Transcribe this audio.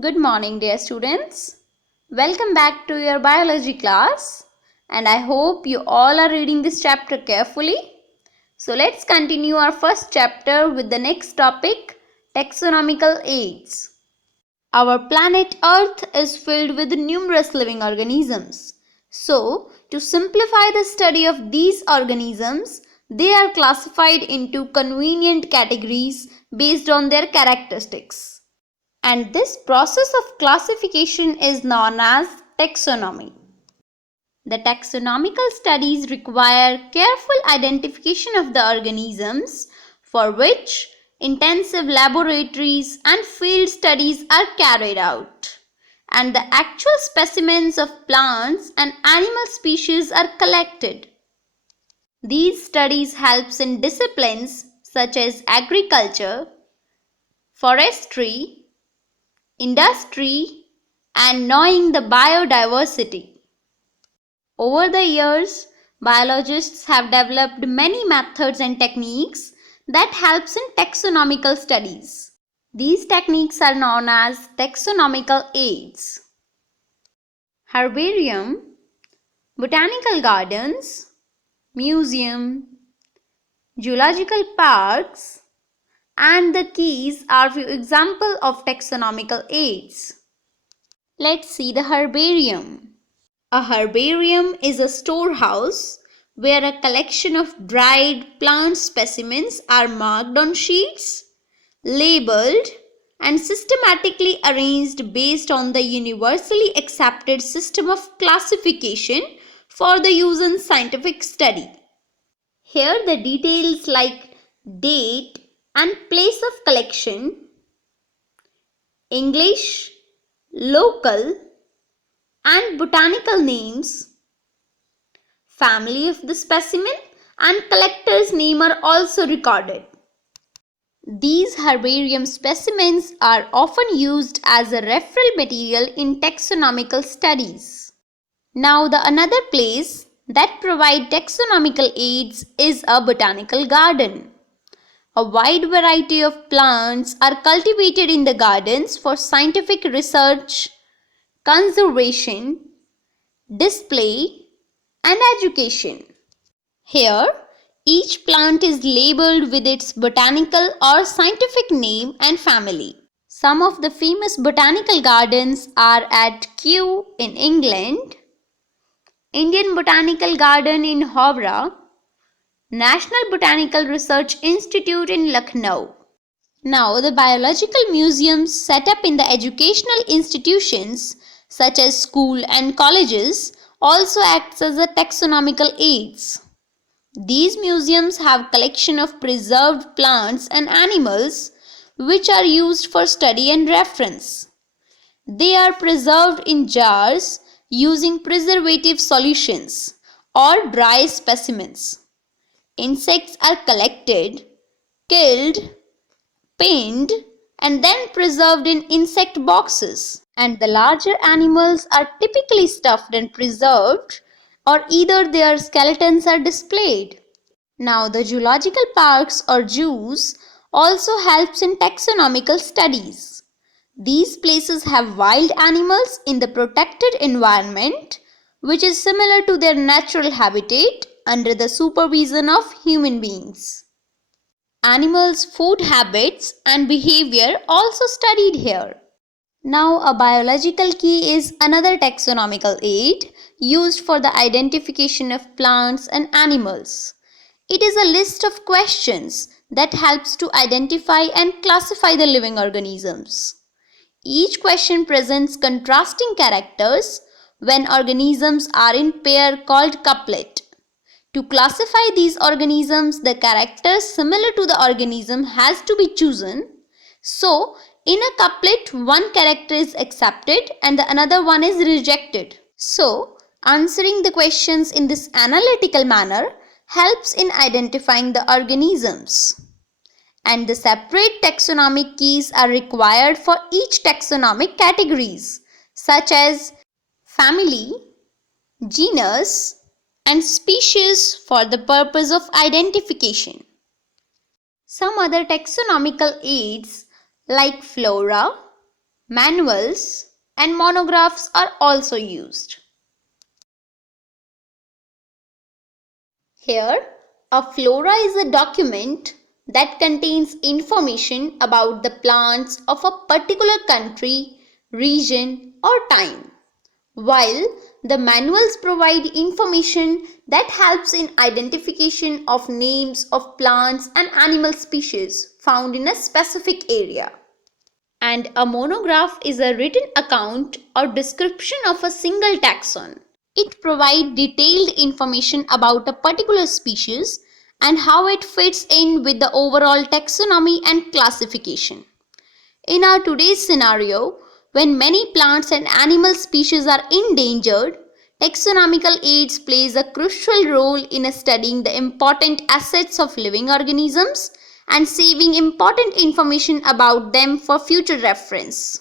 Good morning, dear students. Welcome back to your biology class, and I hope you all are reading this chapter carefully. So let's continue our first chapter with the next topic, taxonomical aids. Our planet Earth is filled with numerous living organisms. So, to simplify the study of these organisms, they are classified into convenient categories based on their characteristics. And this process of classification is known as taxonomy. The taxonomical studies require careful identification of the organisms, for which intensive laboratories and field studies are carried out, and the actual specimens of plants and animal species are collected. These studies help in disciplines such as agriculture, forestry, industry, and knowing the biodiversity. Over the years, biologists have developed many methods and techniques that helps in taxonomical studies. These techniques are known as taxonomical aids. Herbarium, botanical gardens, museum, geological parks, and the keys are few examples of taxonomical aids. Let's see the herbarium. A herbarium is a storehouse where a collection of dried plant specimens are marked on sheets, labeled, and systematically arranged based on the universally accepted system of classification for the use in scientific study. Here the details like date and place of collection, English, local, and botanical names, family of the specimen, and collector's name are also recorded. These herbarium specimens are often used as a referral material in taxonomical studies. Now the another place that provide taxonomical aids is a botanical garden. A wide variety of plants are cultivated in the gardens for scientific research, conservation, display, and education. Here, each plant is labeled with its botanical or scientific name and family. Some of the famous botanical gardens are at Kew in England, Indian Botanical Garden in Howrah, National Botanical Research Institute in Lucknow. Now, the biological museums set up in the educational institutions such as school and colleges also acts as a taxonomical aids. These museums have collection of preserved plants and animals which are used for study and reference. They are preserved in jars using preservative solutions or dry specimens. Insects are collected, killed, pinned, and then preserved in insect boxes. And the larger animals are typically stuffed and preserved, or either their skeletons are displayed. Now the geological parks or zoos also helps in taxonomical studies. These places have wild animals in the protected environment which is similar to their natural habitat under the supervision of human beings. Animals' food habits and behavior also studied here. Now a biological key is another taxonomical aid used for the identification of plants and animals. It is a list of questions that helps to identify and classify the living organisms. Each question presents contrasting characters when organisms are in pair called couplet. To classify these organisms, the characters similar to the organism has to be chosen. So, in a couplet, one character is accepted and the another one is rejected. So, answering the questions in this analytical manner helps in identifying the organisms. And the separate taxonomic keys are required for each taxonomic categories, such as family, genus, and species for the purpose of identification. Some other taxonomical aids like Flora, Manuals and monographs are also used. Here, a flora is a document that contains information about the plants of a particular country, region, or time, while the manuals provide information that helps in identification of names of plants and animal species found in a specific area. And a monograph is a written account or description of a single taxon. It provides detailed information about a particular species and how it fits in with the overall taxonomy and classification. In our today's scenario, when many plants and animal species are endangered, taxonomical aids plays a crucial role in studying the important assets of living organisms and saving important information about them for future reference.